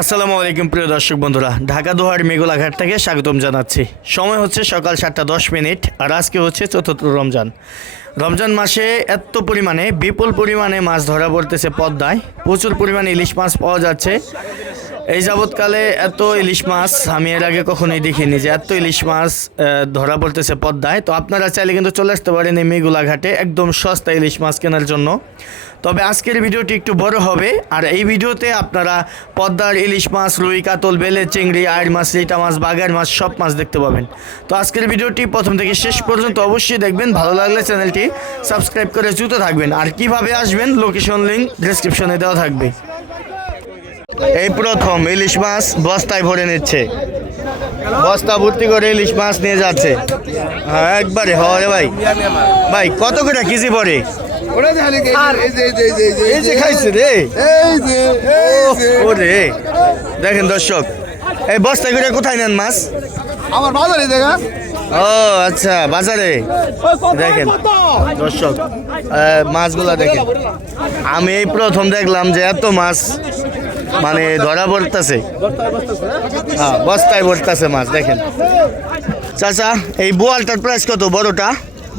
আসসালামু আলাইকুম, প্রিয় দর্শক বন্ধুরা। ঢাকা দোহার মেঘোলাঘাট থেকে স্বাগতম জানাচ্ছি। সময় হচ্ছে সকাল সাতটা দশ মিনিট, আর আজকে হচ্ছে চতুর্থ রমজান। রমজান মাসে এত পরিমাণে, বিপুল পরিমাণে মাছ ধরা পড়তেছে পদ্মায়। প্রচুর পরিমাণে ইলিশ মাছ পাওয়া যাচ্ছে। এই যাবৎকালে এত ইলিশ মাছ, আমি এর আগে কখনোই দেখিনি যে এত ইলিশ মাছ ধরা পড়তেছে পদ্মায়। তো আপনারা চাইলে কিন্তু চলে আসতে পারেন এই মেঘুলা ঘাটে একদম সস্তা ইলিশ মাছ কেনার জন্য। তবে আজকের ভিডিওটি একটু বড় হবে। আর এই ভিডিওতে আপনারা পদ্মার ইলিশ মাছ, রুই, কাতল, বেলে, চিংড়ি আয়ের মাছ লিটা মাছ বাগার মাছ, সব মাছ দেখতে পাবেন। তো আজকের ভিডিওটি প্রথম থেকে শেষ পর্যন্ত অবশ্যই দেখবেন। ভালো লাগলে চ্যানেলটি সাবস্ক্রাইব করে জুতে থাকবেন। আর কীভাবে আসবেন? লোকেশন লিঙ্ক ডিসক্রিপশনে দেওয়া থাকবে। এই প্রথম ইলিশ মাছ বস্তায় ভরে নিচ্ছে। বস্তা ভর্তি করে ইলিশ মাছ নিয়ে যাচ্ছে। হ্যাঁ একবারে হয় ভাই। ভাই, কত করে কেজি পড়ে ওরা জানি এই যে এই যে খাইছে রে। এই যে এই যে দেখেন দর্শক এই বস্তা করে কোথায় নেন মাছ? আমার বাজারে দেখা। ও আচ্ছা বাজারে। দেখেন দর্শক মাছগুলা দেখেন। আমি এই প্রথম দেখলাম যে এত মাছ মানে ধরা পড়তেছে। হ্যাঁ বস্তায় পড়তেছে মাছ দেখেন। চাচা এই বোয়ালটার প্রাইস কত বড়টা?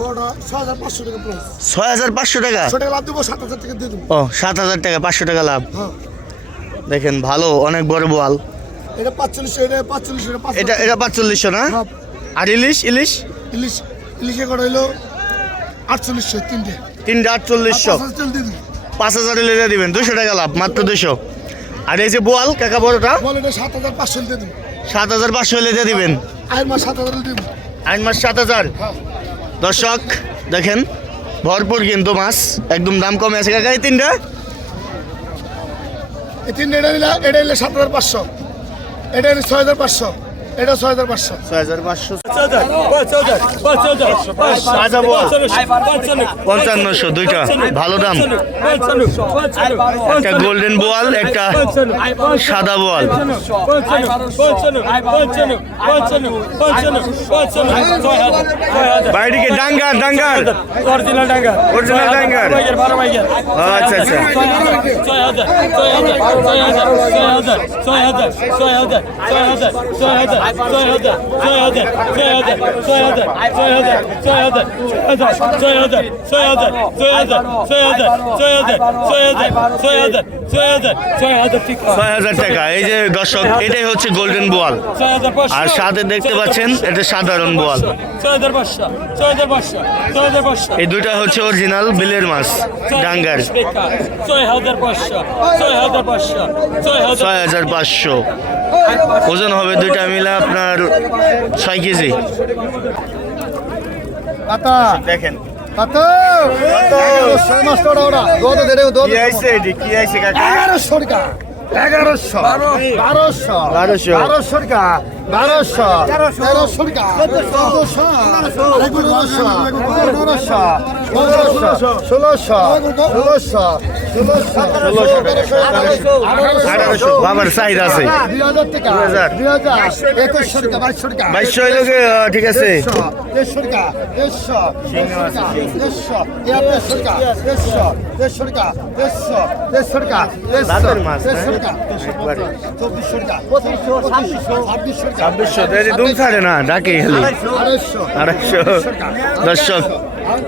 হাজার পাঁচশো টাকা ছয় হাজার পাঁচশো ও সাত হাজার টাকা পাঁচশো টাকা লাভ। হ্যাঁ। দেখেন ভালো অনেক বড় বোয়াল। এটা পাঁচচল্লিশশো এটা পাঁচচল্লিশশো না? হ্যাঁ। আর ইলিশ ইলিশ? ইলিশ ইলিশে হইল আটচল্লিশশো তিনটে। তিনটা আটচল্লিশশো। পাঁচ হাজার লেগে দিবেন দুশো টাকা লাভ মাত্র দুশো। আর এই যে বোয়াল কাকা বড়টা? সাত হাজার পাঁচশো দিয়ে দিবি। সাত হাজার পাঁচশো লেগে দিবেন। আয়ের মাস সাত হাজার আইন মাস সাত হাজার? হ্যাঁ। দর্শক, দেখেন, ভরপুর কিন্তু মাছ, একদম দাম কমে আছে। কাকা, এই তিনটা? এই তিনটা এটা নিলে এটা নিলে সাত হাজার পাঁচশো। এটা নিলে ছয় হাজার পাঁচশো। এটা ছয় হাজার পাঁচশো। ছয় হাজার পাঁচশো। পঞ্চান্নশো দুইটা। ভালো দাম। একটা গোল্ডেন বোয়াল একটা সাদা বোয়াল বাইরেকে ডাঙ্গার ডাঙ্গার। অরিজিনাল টাঙ্গার। বারো বাইকের আচ্ছা আচ্ছা। ছয় হাজার ছয় হাজার ছয় হাজার ছয় হাজার ছয় হাজার ছয় হাজার ছয় হাজার ছয় হাজার। ছয় এটাই হচ্ছে গোল্ডেন বোয়াল আর সাথে দেখতে পাচ্ছেন এটা সাধারণ বোয়াল এই দুইটা হচ্ছে অরিজিনাল বিলের মাছ ডাঙ্গার ছয় হাজার পাঁচশো ওজন হবে দুইটা মিলে আপনার ছয় কেজি। দেখেন। বারোশো বারোশো। বারোশো। বারোশো টাকা। বারোশো। ঠিক আছে। চব্বিশ ছাব্বিশশো দুম সাড়ে না ডাকে খালি। আড়াইশো।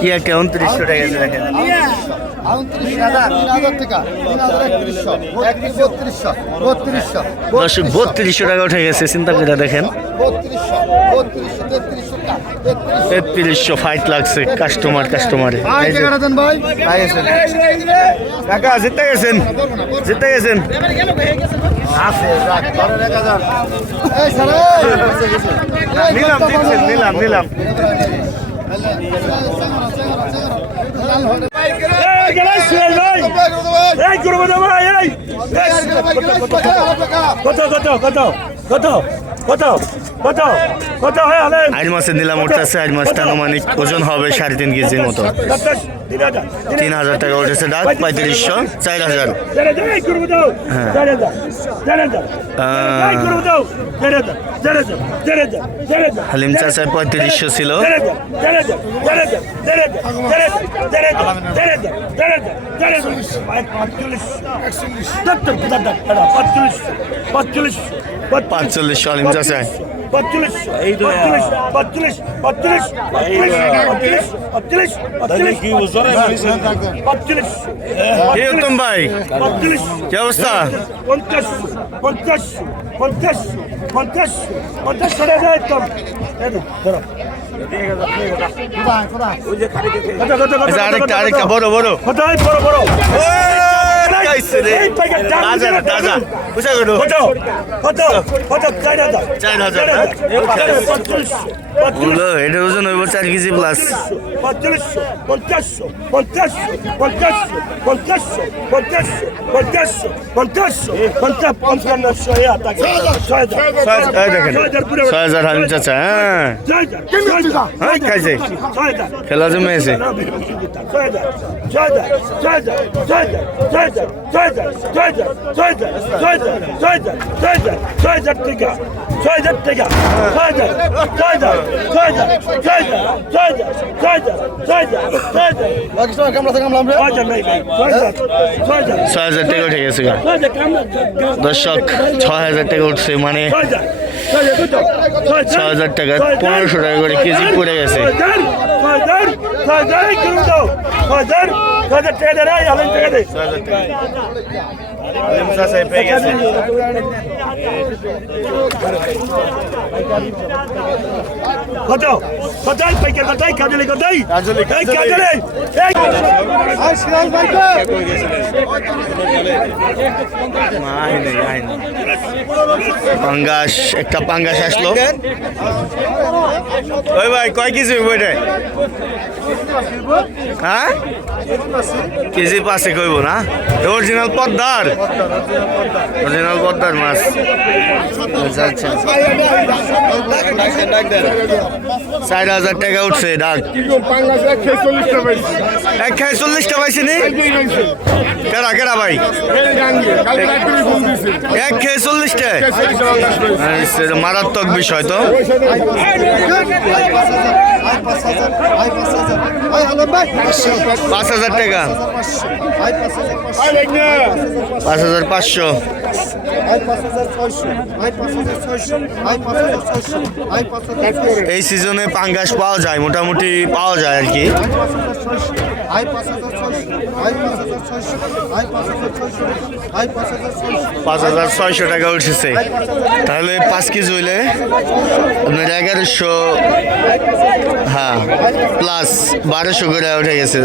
কি একটা উনত্রিশশো টাকা দেখেন। বত্রিশশো টাকা উঠে গেছে, চিন্তা করে দেখেন। তেত্রিশশো ফাইট লাগছে কাস্টমার কাস্টমারে টাকা জিতে গেছেন? জিতে গেছেন? নিলাম নিলাম নিলাম। কত কত কত কত নিলাম আনুমানিক ওজন হবে সাড়ে তিন কেজির মতো তিন হাজার টাকা উঠেছে পঁয়ত্রিশশো চার হাজার হালিম চাচার পঁয়ত্রিশশো ছিল পাঁচচল্লিশশো আলিম চাষা উত্তম ভাই কি অবস্থা পঞ্চাশ পঞ্চাশ পঞ্চাশ পঞ্চাশ পঞ্চাশ আরেকটা আরেকটা বড় বড় বড় বড় এটা ওজন হইব চার কেজি প্লাস পঁয়ত্রিশশো পঞ্চাশশো পঞ্চাশশো পঞ্চাশশো পঞ্চাশশো পঞ্চাশশো পঞ্চাশশো পঞ্চাশশো পঞ্চাশ পঞ্চান্নশো ছয় হাজার হাজার চাচা হ্যাঁ হ্যাঁ, খাইছে। খেলা জমেছে ছয় হাজার ছয় হাজার ছয় হাজার ছয় হাজার ছয় হাজার ছয় হাজার ছয় হাজার টাকা উঠে গেছে দর্শক ছয় হাজার টাকা উঠছে মানে ছয় হাজার টাকা পনেরোশো টাকা করে কেজি পড়ে গেছে হাজার হাজার টাকা দে রে আলেন টাকা দে আলেন চাষা পেয়ে গেছে। কত? কতাই পাইকার কতাই কাজলে কতাই কাজলে এই কাজলে। এই। আর শিলাল ভাই কো আইন আইন পাঙ্গাস একটা পাঙ্গাস আসলো। ওই ভাই কয় কিছু বইটা হ্যাঁ? কেজি পাঁচে কইব না? অরিজিনাল পদ্মার? অরিজিনাল পদ্মার মাছ। আচ্ছা। চার হাজার টাকা উঠছে ডাক। এক খাই চল্লিশটা পাইছি নি? কেডা কেডা ভাই? এক খেয়ে চল্লিশটা আচ্ছা, মারাত্মক বিষয় তো। পাঁচ হাজার টাকা। পাঁচ হাজার পাঁচশো। এই সিজনে পাঙ্গাস পাওয়া যায়, মোটামুটি পাওয়া যায় আর কি। পাঁচ হাজার ছয়শো টাকা উঠেছে। তাহলে পাঁচ কেজি হইলে আপনার এগারোশো হ্যাঁ প্লাস বারোশো করে উঠে গেছে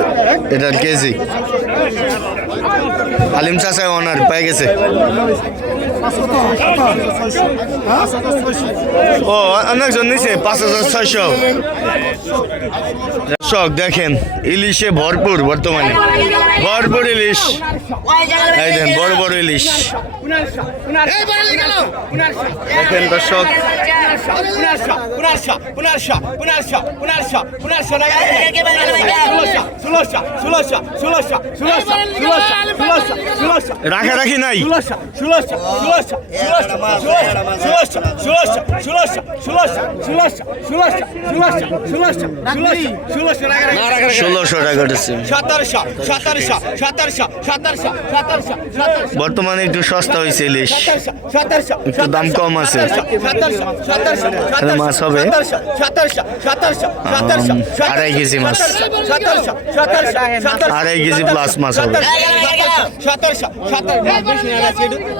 এটার কেজি। আলিম চাষায় ওনার পেয়ে গেছে। ও অনেকজন নিচে পাঁচ হাজার ছয়শো। দেখেন, ইলিশে ভরপুর বর্তমানে। ভরপুর ইলিশ। দেখেন বড় বড় ইলিশ। দেখেন দর্শক। রাখারাখি নাই। বর্তমানে একটু সস্তা হয়েছে একটু দাম কম আছে মাছ হবে আড়াই কেজি মাছ আড়াই কেজি প্লাস মাছ হবে সতেরোশো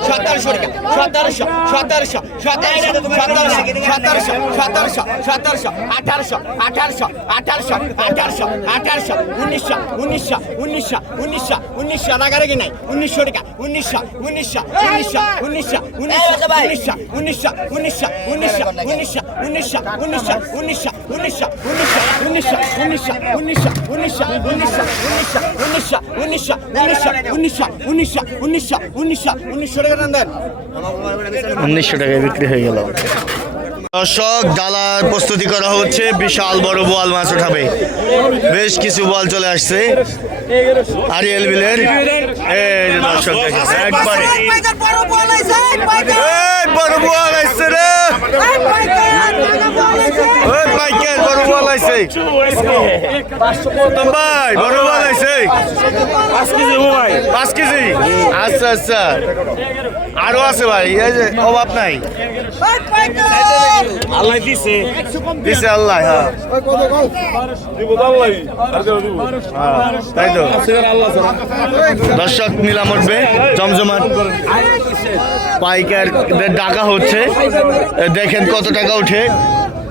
সতেরোশো সতেরোশো সতেরোশো সতেরোশো সতেরোশো সতেরোশো সতেরোশো আঠারোশো আঠারোশো আঠারোশো আঠারোশো আঠারোশো উনিশশো উনিশশো উনিশশো উনিশশো উনিশশো রাগারাগি নাই উনিশশো টাকা উনিশশো উনিশশো উনিশশো উনিশশো উনিশশো উনিশশো উনিশশো উনিশশো উনিশশো উনিশশো উনিশশো উনিশশো উনিশশো উনিশশো টাকা দেন টাকায় বিক্রি হয়ে গেল দর্শক ডালার প্রস্তুতি করা হচ্ছে বিশাল বড় বোয়াল মাছ উঠাবে বেশ কিছু বল চলে আসছে আরিয়েল বিলের এই দর্শক একবারে বড় বোয়াল আসছে রে মাইকেল বড় উত্তম ভাই বড় বোয়াল আসছে পাঁচ কেজি আচ্ছা আচ্ছা। আরও আছে ভাই এই যে অভাব নাই। আল্লাহ দিছে। দিছে আল্লাহ হ্যাঁ। হ্যাঁ, তাই তো। দর্শক নিলাম উঠবে জমজমাট। পাইকার ডাকা হচ্ছে। দেখেন কত টাকা উঠে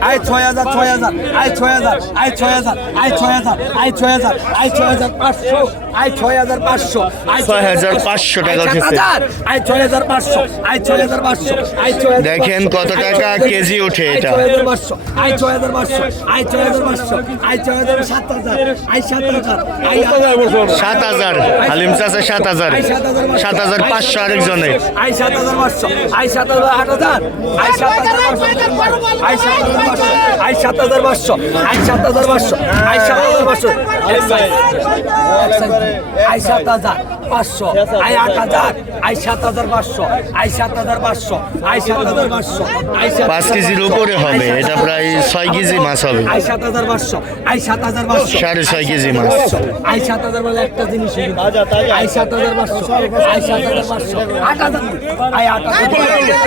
আই ছয় হাজার ছয় হাজার আই ছয় হাজার আই ছয় হাজার আই ছয় হাজার আই ছয় হাজার আই ছয় হাজার পাঁচশো আই ছয় হাজার পাঁচশো আই ছয় হাজার পাঁচশো টাকা আই ছয় হাজার পাঁচশো আই ছয় হাজার পাঁচশো আই ছয় দেখেন কত টাকা কেজি ওঠে এটা। ছয় হাজার পাঁচশো আই ছয় হাজার পাঁচশো আই ছয় হাজার পাঁচশো আই ছয় হাজার সাত হাজার আই সাত হাজার আই সাত হাজার হালিম চাষে সাত হাজার সাত হাজার পাঁচশো আরেকজনের আই সাত হাজার পাঁচশো আই সাত হাজার আট হাজার আই সাত হাজার আই সাত হাজার পাঁচশো আই সাত হাজার পাঁচশো আই সাত হাজার পাঁচশো আই সাত হাজার পাঁচশো আই সাত হাজার পাঁচশো আই আট হাজার আই সাত হাজার পাঁচশো আই সাত হাজার পাঁচশো আই সাত হাজার পাঁচশো আই পাঁচ কেজির উপরে হবে এটা প্রায় ছয় কেজি মাছ হবে আই সাত হাজার পাঁচশো আই সাত হাজার পাঁচশো সাড়ে ছয় কেজি মাছ আই সাত হাজার বলে একটা জিনিস আই সাত হাজার পাঁচশো আই সাত হাজার পাঁচশো আট হাজার আই আট হাজার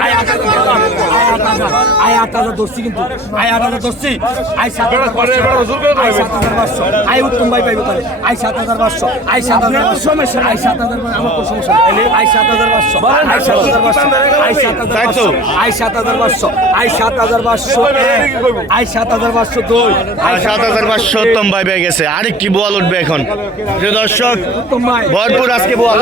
আই আট হাজার আই আট হাজার আই আট হাজার ধরছি কিন্তু আই হাজার ধরছি আই সাত হাজার পাঁচশো আই সাত হাজার পাঁচশো আই উত্তম ভাই পাইবে তাহলে আই সাত হাজার পাঁচশো আই সাত হাজার পাঁচশো আই সাত হাজার আমার কোনো সমস্যা আই সাত হাজার পাঁচশো আই সাত হাজার পাঁচশো আই সাত হাজার পাঁচশো আই সাত হাজার পাঁচশো আই সাত হাজার পাঁচশো আই সাত হাজার পাঁচশো দুই আর সাত হাজার পাঁচশো উত্তম ভাই পেয়ে গেছে আরেকটি বল উঠবে এখন দর্শক উত্তম ভাই ভরপুর আজকে বোয়াল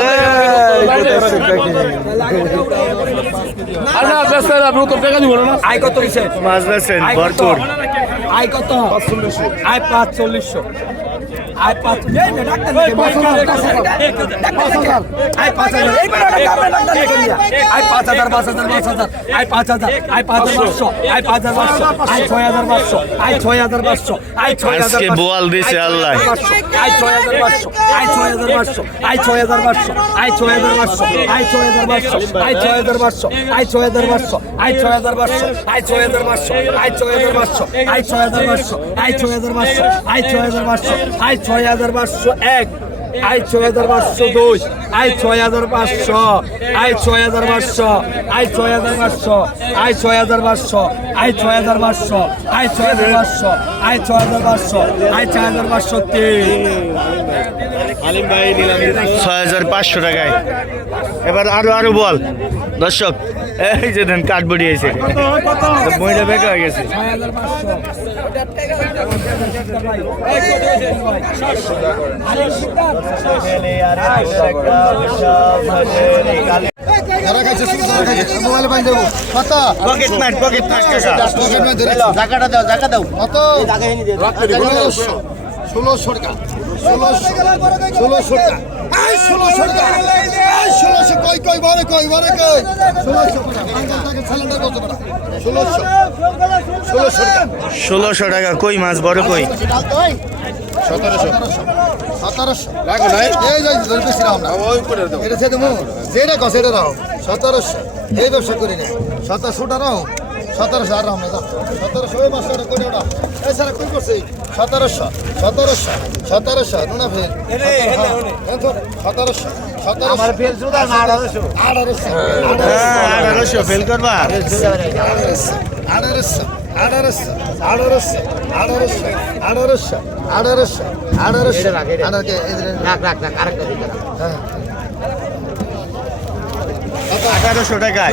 আর না বেচছেন আপনি তো টাকা দিব আয় কত হইছে? মাছ বেচছেন ভরপুর আয় কত? 4500 আয় 4500 আয় পাঁচ হাজার আয় পাঁচ হাজার এইবার আয় পাঁচ হাজার পাঁচ হাজার পাঁচ হাজার আয় পাঁচ হাজার আয় পাঁচ হাজার পাঁচশো আয় পাঁচ হাজার পাঁচশো আয় ছয় হাজার পাঁচশো আয় ছয় হাজার পাঁচশো আয় ছয় হাজার বোয়াল দিছে আয় ছয় হাজার পাঁচশো আয় ছয় হাজার পাঁচশো আয় ছয় হাজার পাঁচশো আয় ছয় হাজার পাঁচশো আয় ছয় হাজার পাঁচশো আয় ছয় হাজার পাঁচশো আয় ছয় হাজার পাঁচশো আয় ছয় হাজার পাঁচশো আয় ছয় হাজার পাঁচশো আয় ছয় হাজার পাঁচশো আয় ছয় হাজার পাঁচশো আয় ছয় হাজার পাঁচশো আয় ছয় হাজার পাঁচশো আয় ছয় হাজার পাঁচশো আয় ছয় হাজার পাঁচশো এক আই ছয় হাজার পাঁচশো দুই আই ছয় হাজার পাঁচশো আই ছয় হাজার পাঁচশো আই ছয় হাজার পাঁচশো আই ছয় হাজার পাঁচশো আই ছয় হাজার পাঁচশো আই ছয় হাজার পাঁচশো আই ছয় হাজার পাঁচশো আই ছয় হাজার পাঁচশো তিন ছয় হাজার পাঁচশো টাকায় এবার আরও আরও বল দর্শক এই যে দেন কাঠ বড়ি আছে মহিলা বেকা হয়ে গেছে ষোলোশো টাকা ষোলোশো টাকা এই ষোলোশো টাকা। এই ষোলোশো কই কই বরে কই বরে কই? ষোলোশো টাকা। পাঁচজন টাকা সিলিন্ডার কত বড় ষোলোশো ষোলোশো টাকা। ষোলোশো টাকা কই মাছ বড় কই? সতেরোশো। সতেরোশো। রাখো এই যাই এটা যেটা কস এটা রাও সতেরোশো। এই ব্যবসা করি না। সতেরোশোটা রাও সতেরোশো আর না যাও সতেরোশো ওই মাসটা করে ওটা এই স্যার কই করছে? সতেরোশো সতেরোশো সতেরোশো নুনা ফের সতেরোশো সতেরোশো ফেল শুধু আঠারোশো ফেল করবা। আঠারোশো আঠারোশো আঠারোশো টাকায়।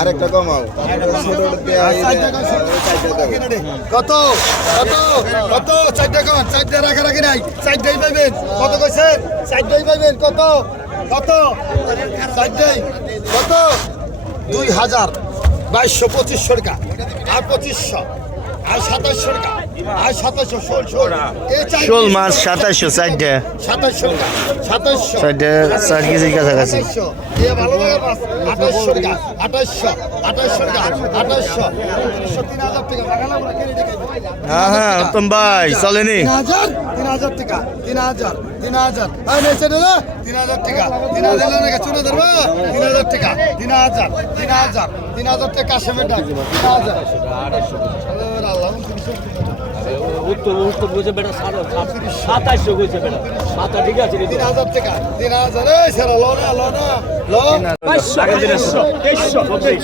আরেকটা কমাও। কত? কত? কত? চারটা কম চারটা রাখা রাখি নাই। চারটাই পাইবেন। কত কইছেন? চারটাই পাইবেন। কত? কত? চারটাই কত? দুই হাজার বাইশশো পঁচিশশো টাকা। আর পঁচিশশো। আর সাতাশশো টাকা। শোল মাছ সাতাশশো চারটে চারটে চার কেজির কাছাকাছি। হ্যাঁ হ্যাঁ উত্তম ভাই চলেনি। তিন হাজার টাকা তিন হাজার তিন হাজার। তিন হাজার টাকা হাজার হাজার টাকা তিন হাজার তিন হাজার তিন হাজার টাকা তিন হাজার। would উত্তর উত্তর বুঝে বেটা সাতাশশো বুঝে বেটা সাতা ঠিক আছে তিন হাজার টাকা তিন হাজার এই সেরা লো না লো না লো।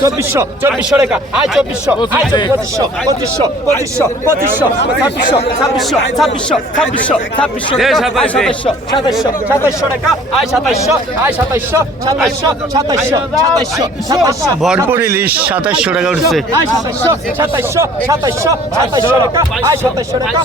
চব্বিশশো চব্বিশশো টাকা। আয় চব্বিশশো আয় পঁচিশশো পঁচিশশো পঁচিশশো পঁচিশশো ছাব্বিশশো ছাব্বিশশো ছাব্বিশশো ছাব্বিশশো ছাব্বিশশো সাতাশশো সাতাশশো সাতাশশো টাকা। আয় সাতাশশো আয় সাতাশশো সাতাশশো সাতাশশো সাতাশশো সাতাশশো। ভরপুর ইলিশ সাতাশশো টাকা উঠছে। আয় সাতাশশো সাতাশশো সাতাশশো সাতাশশো টাকা। আয় সাতাশশো টাকা।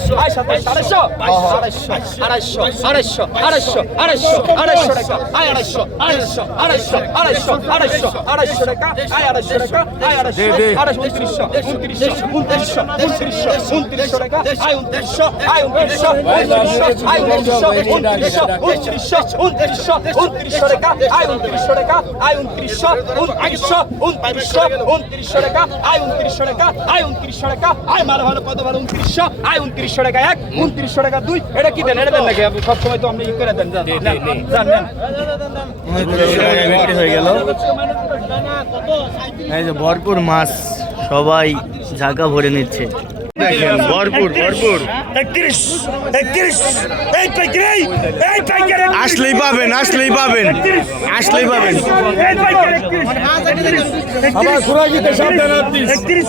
উনত্রিশশো টাকা আয় উনত্রিশশো টাকা আয় উনত্রিশশো টাকা আয় মারা ভালো কত ভালো উনত্রিশশো আয় উনত্রিশ টাকা এক উনত্রিশশো টাকা দুই। এটা কি দেন? এটা দেন নাকি? আপনি সবসময় তো আপনি ই করে দেন বিক্রি হয়ে গেল। এই যে ভরপুর মাছ সবাই ঝাঁকা ভরে নিচ্ছে। দেখেন ভরপুর ভরপুর। একত্রিশ একত্রিশ। এই পাইকারি এই পাইকারি। আসলেই পাবেন আসলেই পাবেন আসলেই পাবেন। আবার ঘুরা সাবধান আপনি। একত্রিশ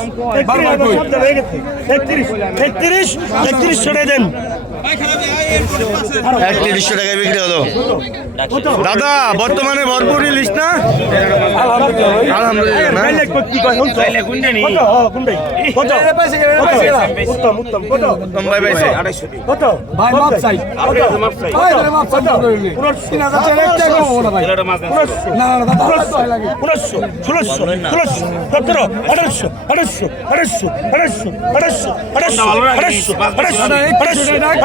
একত্রিশ একত্রিশ একত্রিশ ছড়ে দেন। একত্রিশশো টাকায় বিক্রি হলো। দাদা বর্তমানে ভরপুর ইলিশ না? আলহামদুলিল্লাহ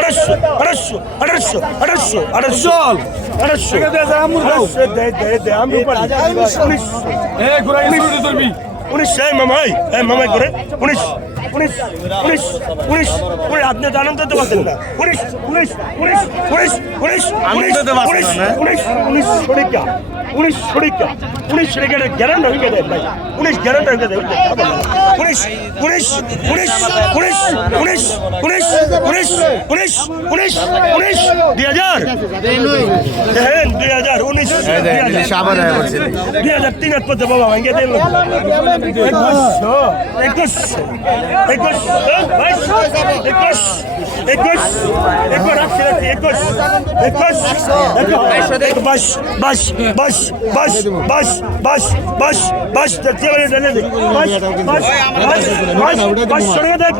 আঠারোশো দে দে দে আমি উনিশশো উনিশশো এই মামাই এই মামাই করে উনিশ উনিশ উনিশ উনিশ উনিশ আপনি জানেন তো পারছেন না। উনিশ উনিশ উনিশ উনিশ উনিশ উনিশ না। উনিশ উনিশ শরিকা। উনিশ শরিকা। উনিশ শরিকার গ্যারান্ট হয়ে গেছে ভাই। উনিশ গ্যারান্ট হয়ে গেছে। উনিশ উনিশ উনিশ উনিশ উনিশ উনিশ উনিশ উনিশ উনিশ উনিশ দুই হাজার। দুই হাজার উনিশ। দুই হাজার। তিন হাজার পর্যন্ত বাবা ভাঙ্গে দেন একুশশো একুশশো একুশশো বাইশশো একুশ একুশ একুশ রাখছি রাখছি একুশ একুশ একুশ বাস বাস বাস বাস বাস বাস বাস বাস বাস বাস বাস সঙ্গে দেয়